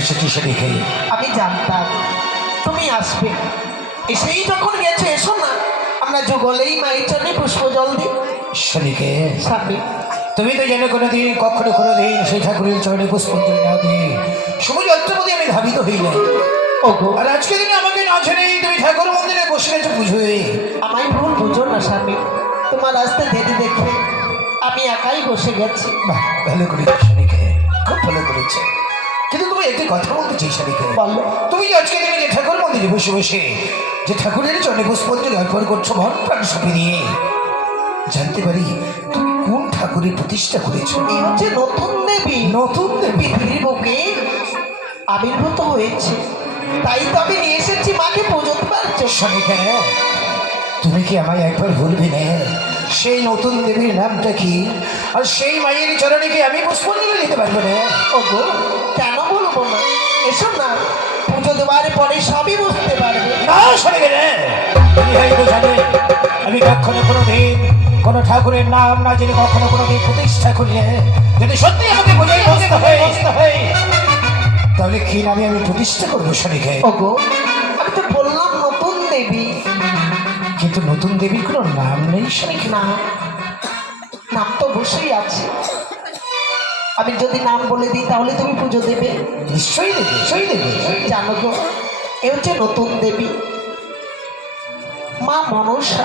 এসেছি সেদিকে। আমি জানতাম তুমি আসবে। এসেই যখন গেছো, এসো না, আমরা যুগলেই মায়ের চরণে পুষ্প জল দিই। সেদিকে স্বামী, তুমি তো যেন কোনোদিন কখনো কোনোদিন সেই ঠাকুরের চরণে পুষ্পাঞ্জলি না দিয়ে শুভ যন্ত্রপতি আমি ধাবিত হই না। ওগো, আর আজকে দিনে আমাকে না ছেড়েই তুমি ঠাকুর মন্দিরে বসে গেছো পুজোয়। আমায় ভুল বুঝো না স্বামী, তোমার আসতে দেরি দেখে আমি একাই বসে গেছি। বাহ, ভালো করেছো সেদিকে, খুব ভালো করেছে। কিন্তু তুমি একটি কথা বলতে চাই সেদিকে। বলো। তুমি যে আজকে দিনে যে ঠাকুর মন্দিরে বসে বসে যে ঠাকুরের চরণে পুষ্পাঞ্জলি অর্পণ করছো মন প্রাণ সঁপে নিয়ে, জানতে পারি তুমি কোন ঠাকুরের প্রতিষ্ঠা করেছো? এই হচ্ছে নতুন দেবী। নতুন দেবী পৃথিবীর বুকে আবির্ভূত হয়েছে, তাই তো আমি নিয়ে এসেছি মাকে পুজো দেবার জন্য। স্বামীকে, তুমি কি আমায় একবার বলবে না সেই নতুন দেবীর নামটা কি? আর সেই মায়ের চরণে কি আমি পুষ্পাঞ্জলি দিতে পারবো না? ওগো, কেন বলবো না? এসো না, পুজো দেওয়ার পরে সবই বুঝতে পারবে। না স্বামীকে, তুমি হয়তো জানে আমি কখনো কোনো দিন কোনো ঠাকুরের নাম না জেনে কখনো কোনো দিন প্রতিষ্ঠা করিলে যদি সত্যি আমাকে বোঝাই বসতে হয় তাহলে কি নামে আমি প্রতিষ্ঠা করবো স্বামীকে? ওগো, আমি তো বললাম নতুন দেবী। কিন্তু নতুন দেবীর কোনো নাম নেই স্বামীকে। না, নাম তো অবশ্যই আছে। আমি যদি নাম বলে দিই তাহলে তুমি পুজো দেবে? নিশ্চয়ই দেবে, নিশ্চয়ই দেবে। জানো গো, এ হচ্ছে নতুন দেবী, মা মনসা।